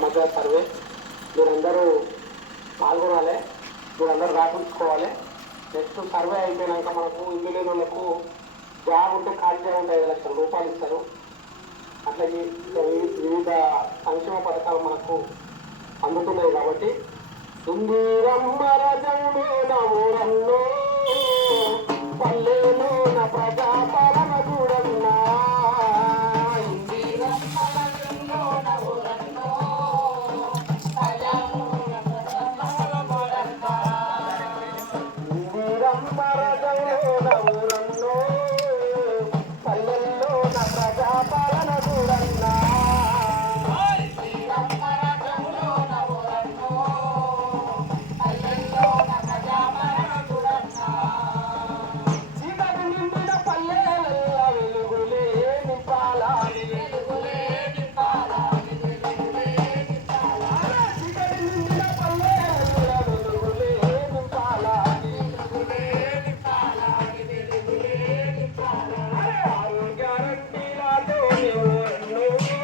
సమాచార సర్వే. మీరందరూ పాల్గొనాలి మీరందరూ రాపించుకోవాలి నెక్స్ట్ సర్వే అయిపోయినాక మనకు ఇల్లు లేని వాళ్ళకు జాబ్ ఉంటే ఖాళీ జాబ్ ఉంటే ఐదు లక్షల రూపాయలు ఇస్తారు. అట్లా ఈ వివిధ సంక్షేమ పథకాలు మనకు అందుతున్నాయి కాబట్టి. సుందీరమ్మ రజంలో నమూరన్నో 아, 다음으로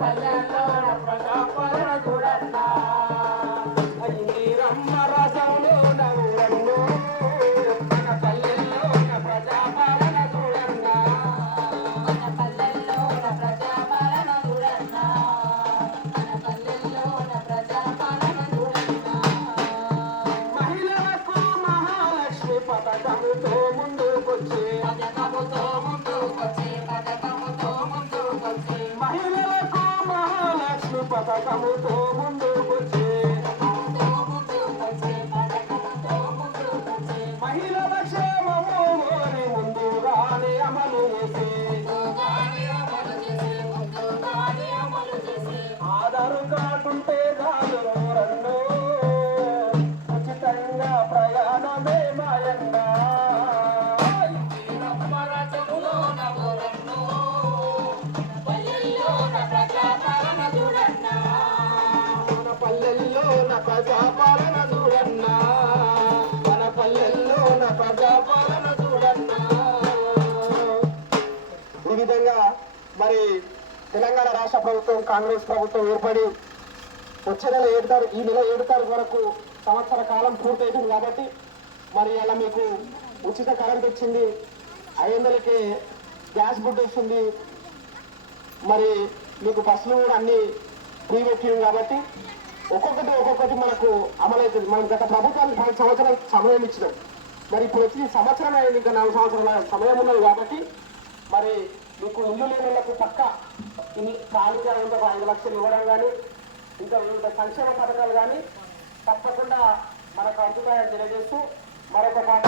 పల్లె మహిళలకు మహాలక్ష్మి పథకముతో ముందు ఈ మరి తెలంగాణ రాష్ట్ర ప్రభుత్వం కాంగ్రెస్ ప్రభుత్వం ఏర్పడి వచ్చే నెల ఏడు తారీఖు ఈ నెల ఏడు తారీఖు వరకు సంవత్సర కాలం పూర్తయితుంది కాబట్టి మరి అలా మీకు ఉచిత కరెంట్ ఇచ్చింది ఐదు వందలకి గ్యాస్ బుడ్ ఇస్తుంది మరి మీకు బస్సులు కూడా అన్ని ఫ్రీ పెట్టింది కాబట్టి ఒక్కొక్కటి ఒక్కొక్కటి మనకు అమలవుతుంది. మనం గత ప్రభుత్వానికి పది సంవత్సరాలు సమయం ఇచ్చినాం. మరి ఇప్పుడు వచ్చి సంవత్సరం అయింది ఇంకా నాలుగు సంవత్సరాల సమయం ఉన్నది కాబట్టి మీకు ఇల్లు లేని పక్క ఇల్లు ఖాళీగా ఉండే ఒక ఐదు లక్షలు ఇవ్వడం కానీ ఇంకా వివిధ సంక్షేమ పథకాలు కానీ తప్పకుండా మనకు అందుతాయని తెలియజేస్తూ మరొక మాట.